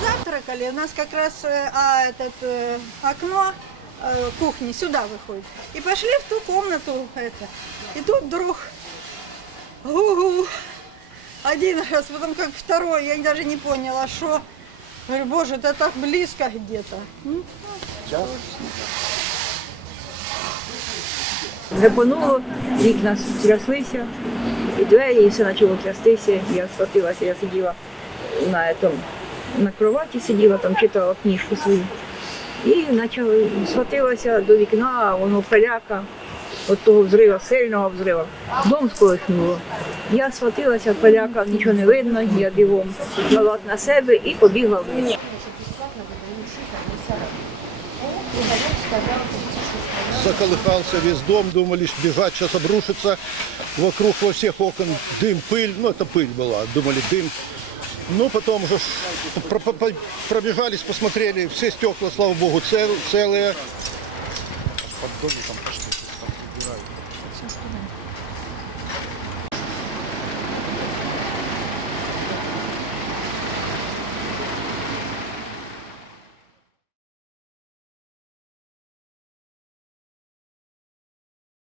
завтракали, у нас как раз э, а, этот, э, окно э, кухни сюда выходит. И пошли в ту комнату, это. И тут вдруг гу-гу, один раз, потом как второй, я даже не поняла, что. Говорю, боже, это так близко где-то. Ну, Грибануло, вікна тряслися, і двері, і все почало трястися. Я схватилася, я сиділа на, этом, на кроваті, сиділа, там читала книжку свою. І почала, схватилася до вікна, а воно поляка, от того взрива, сильного взрива. Дом сколихнуло. Я схватилася, поляка, нічого не видно, я бігом халат на себе і побігла вниз. заколыхался весь дом, думали, что бежать, сейчас обрушится. Вокруг во всех окон дым, пыль, ну это пыль была, думали дым. Ну потом уже ж про- про- про- пробежались, посмотрели, все стекла, слава богу, цел- целые.